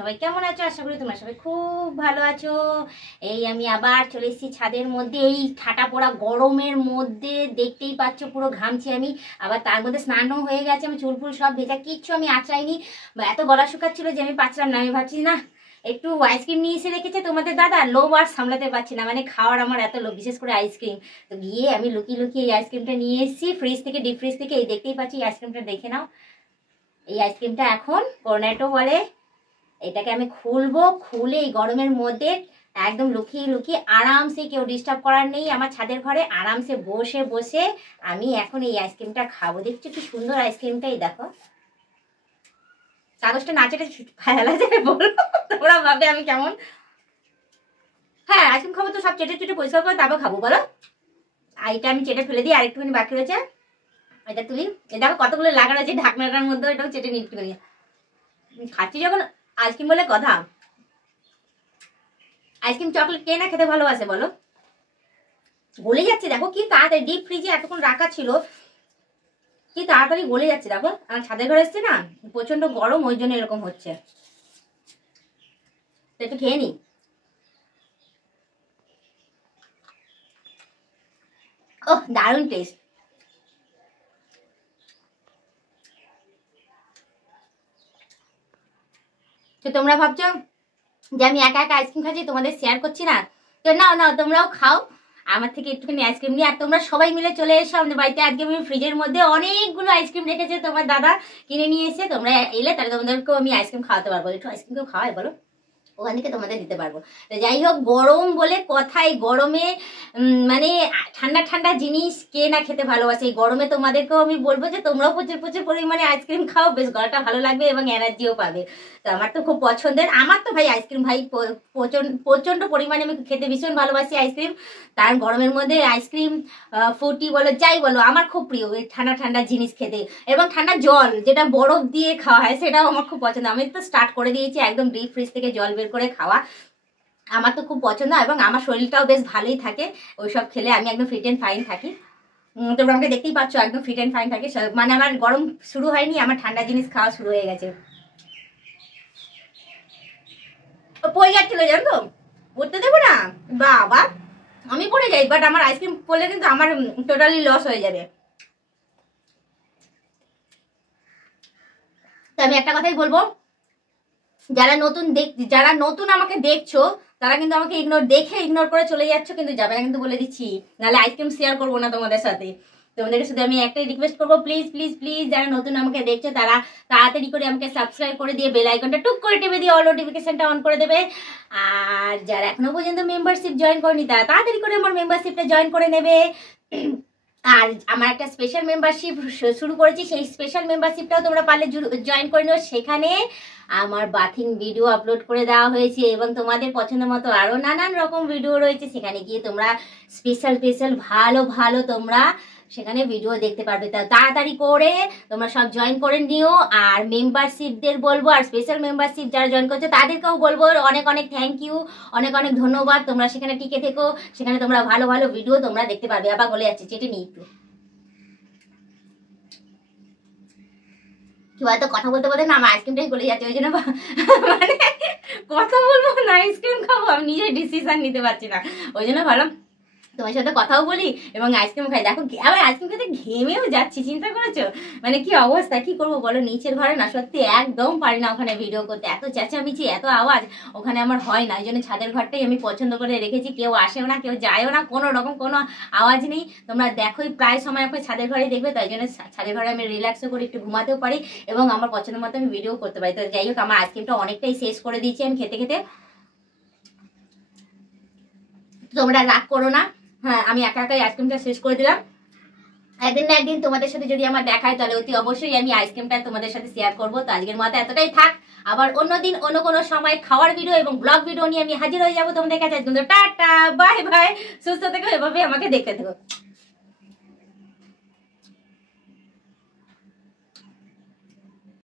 সবাই কেমন আছো? আশা করি তোমরা সবাই খুব ভালো আছো। এই আমি আবার চলে এসেছি ছাদের মধ্যে, এই ঠাটা পোড়া গরমের মধ্যে। দেখতেই পাচ্ছ পুরো ঘামছি আমি, আবার তার মধ্যে স্নানও হয়ে গেছে। আমি চুল ফুল সব ভেজা, কিচ্ছু আমি আঁচড়াইনি। এত গলা শুকাচ্ছিল যে আমি পাচ্ছিলাম না। আমি ভাবছি না একটু আইসক্রিম নিয়ে এসে রেখেছে তোমাদের দাদা, লোভ আর সামলাতে পারছি না, মানে খাওয়ার আমার এত লোভ, বিশেষ করে আইসক্রিম। তো গিয়ে আমি লুকিয়ে লুকিয়ে এই আইসক্রিমটা নিয়ে এসেছি ফ্রিজ থেকে, ডিপ ফ্রিজ থেকে। এই দেখতেই পাচ্ছি আইসক্রিমটা, দেখে নাও। এই আইসক্রিমটা এখন কর্নেটো বলে। এটাকে আমি খুলবো, খুলে এই গরমের মধ্যে একদম লুকিয়ে লুকিয়ে আরামসে, কেউ ডিস্টার্ব করার নেই, আমার ছাদের ঘরে আরামসে বসে বসে আমি এখন এই আইসক্রিমটা খাবো। দেখছো কি সুন্দর আইসক্রিমটাই, দেখো। কাগজটা না চেটে ফেলা যায় বলো, তোমরা ভাবে আমি কেমন। হ্যাঁ, আইসক্রিম খাবো তো সব চেটে চেটে পরিষ্কার করে তারপর খাবো, বলো। এটা আমি চেটে ফেলে দিই, আরেকটুখানি বাকি রয়েছে, এটা তুলি। এটা কতগুলো লাগা রয়েছে ঢাকনাটার মধ্যে, এটাও চেটে নিয়ে একটুখানি খাচ্ছি যখন। আইসক্রিম বলে কথা, আইসক্রিম চকলেট কে না খেতে ভালোবাসে বলো। গলে যাচ্ছে দেখো কি তাড়াতাড়ি, ডিপ ফ্রিজে এতক্ষণ রাখা ছিল, কি তাড়াতাড়ি গলে যাচ্ছে দেখো। আমার ছাদের ঘরে এসছে না, প্রচন্ড গরম, ওই জন্য এরকম হচ্ছে। তো একটু খেয়ে নি। ওহ, দারুণ টেস্ট। তো তোমরা ভাবছো যে আমি একা একা আইসক্রিম খাচ্ছি, তোমাদের শেয়ার করছি না। তো নাও নাও, তোমরাও খাও আমার থেকে একটুখানি আইসক্রিম নিয়ে। আর তোমরা সবাই মিলে চলে এসো আমাদের বাড়িতে। আজকে আমি ফ্রিজের মধ্যে অনেকগুলো আইসক্রিম রেখেছে তোমার দাদা, কিনে নিয়ে এসে। তোমরা এলে তাহলে তোমাদেরকেও আমি আইসক্রিম খাওয়াতে পারবো। একটু আইসক্রিম কেউ খাওয়াই বলো, ওখান থেকে তোমাদের দিতে পারবো। তো যাই হোক, গরম বলে কথাই, গরমে মানে ঠান্ডা ঠান্ডা জিনিস কে না খেতে ভালোবাসে। এই গরমে তোমাদেরকেও আমি বলবো যে তোমরাও প্রচুর প্রচুর পরিমাণে আইসক্রিম খাও, বেশ গলাটা ভালো লাগবে এবং এনার্জিও পাবে। তো আমার তো খুব পছন্দের, আমার তো ভাই আইসক্রিম ভাই প্রচন্ড পরিমাণে আমি খেতে ভীষণ ভালোবাসি আইসক্রিম। তার গরমের মধ্যে আইসক্রিম, ফুটি বলো যাই বলো, আমার খুব প্রিয় এই ঠান্ডা ঠান্ডা জিনিস খেতে। এবং ঠান্ডা জল যেটা বরফ দিয়ে খাওয়া হয়, সেটাও আমার খুব পছন্দ। আমি তো স্টার্ট করে দিয়েছি একদম ডিপ ফ্রিজ থেকে জল বের করে খাওয়া, আমার তো খুব পছন্দ। এবং আমার শরীরটাও বেশ ভালোই থাকে ওইসব খেলে, আমি একদম ফিট অ্যান্ড ফাইন থাকি। তোমরা আমাকে দেখতেই পাচ্ছ, একদম ফিট অ্যান্ড ফাইন থাকে। মানে আমার গরম শুরু হয়নি, আমার ঠান্ডা জিনিস খাওয়া শুরু হয়ে গেছে। পড়ে যাচ্ছিল জানো তো, পড়তে দেবো না বাবা, আমি পড়ে যাই, বাট আমার আইসক্রিম পড়লে কিন্তু আমার টোটালি লস হয়ে যাবে। তো আমি একটা কথাই বলবো, যারা নতুন আমাকে দেখছো, তারা কিন্তু আমাকে ইগনোর করে চলে যাচ্ছ, কিন্তু যাবে না কিন্তু, বলে দিচ্ছি, নাহলে আইসক্রিম শেয়ার করবো না তোমাদের সাথে। তোমাদেরকে শুধু আমি একটাই রিকোয়েস্ট করবো, প্লিজ প্লিজ প্লিজ, যারা নতুন আমাকে দেখছো তারা তাড়াতাড়ি করে আমাকে সাবস্ক্রাইব করে দিয়ে বেল আইকনটা টুক করে টিপে দিয়ে অল নোটিফিকেশনটা অন করে দেবে। আর যারা এখনো পর্যন্ত মেম্বারশিপ জয়েন করেনি, তারা তাড়াতাড়ি করে আমার মেম্বারশিপটা জয়েন করে নেবে। আর আমার একটা স্পেশাল মেম্বারশিপ শুরু করেছি, সেই স্পেশাল মেম্বারশিপটাও তোমরা পারলে জয়েন করে নিও। সেখানে আমার বাথিং ভিডিও আপলোড করে দেওয়া হয়েছে, এবং তোমাদের পছন্দ মতো আরও নানান রকম ভিডিও রয়েছে। সেখানে গিয়ে তোমরা স্পেশাল ভালো ভালো তোমরা সেখানে ভিডিও দেখতে পারবে। তা তাড়াতাড়ি করে তোমরা সব জয়েন করে নিও। আর মেম্বারশিপদের বলবো, আর স্পেশাল মেম্বারশিপ যারা জয়েন করছো তাদেরকেও বলবো অনেক অনেক থ্যাংক ইউ, অনেক অনেক ধন্যবাদ। তোমরা সেখানে টিকে থেকো, সেখানে তোমরা ভালো ভালো ভিডিও তোমরা দেখতে পারবে। আবার বলে যাচ্ছে, চেটে নিই একটু। কি বলতো, কথা বলতে বলতে না আমার আইসক্রিমটাই গলে যাচ্ছে, ওই জন্য মানে কথা বলবো না আইসক্রিম খাবো, আমি নিজে ডিসিশন নিতে পারছি না। ওই জন্য ভাবলাম তোমার সাথে কথাও বলি এবং আইসক্রিম খাই। দেখো আবার আইসক্রিম খেতে ঘেমেও যাচ্ছি, চিন্তা করেছো মানে কি অবস্থা। কি করবো বলো, নিচের ঘরে না সত্যি একদম পারি না ওখানে ভিডিও করতে, এত চেঁচামেচি এত আওয়াজ ওখানে আমার হয় না। ওই জন্য ছাদের ঘরটাই আমি পছন্দ করে রেখেছি, কেউ আসেও না কেউ যায়ও না, কোনো রকম কোনো আওয়াজ নেই। তোমরা দেখোই প্রায় সময় এখন ছাদের ঘরে দেখবে, তাই জন্য ছাদের ঘরে আমি রিল্যাক্সও করি, একটু ঘুমাতেও পারি এবং আমার পছন্দ মতো আমি ভিডিও করতে পারি। তো যাই হোক, আমার আইসক্রিমটা অনেকটাই শেষ করে দিয়েছি আমি খেতে খেতে, তোমরা রাগ করো না। হ্যাঁ, আমি একা একাই আইসক্রিমটা শেষ করে দিলাম। একদিন না একদিন তোমাদের সাথে যদি আমার দেখায়, তাহলে অতি অবশ্যই আমি আইসক্রিমটা তোমাদের সাথে শেয়ার করবো। তো আজকের মতো এতটাই থাক, আবার অন্যদিন অন্য কোনো সময় খাওয়ার ভিডিও এবং ব্লগ ভিডিও নিয়ে আমি হাজির হয়ে যাবো তোমাদের কাছে। টাটা, বাই বাই, সুস্থ থেকো, এভাবে আমাকে দেখতে থেকো।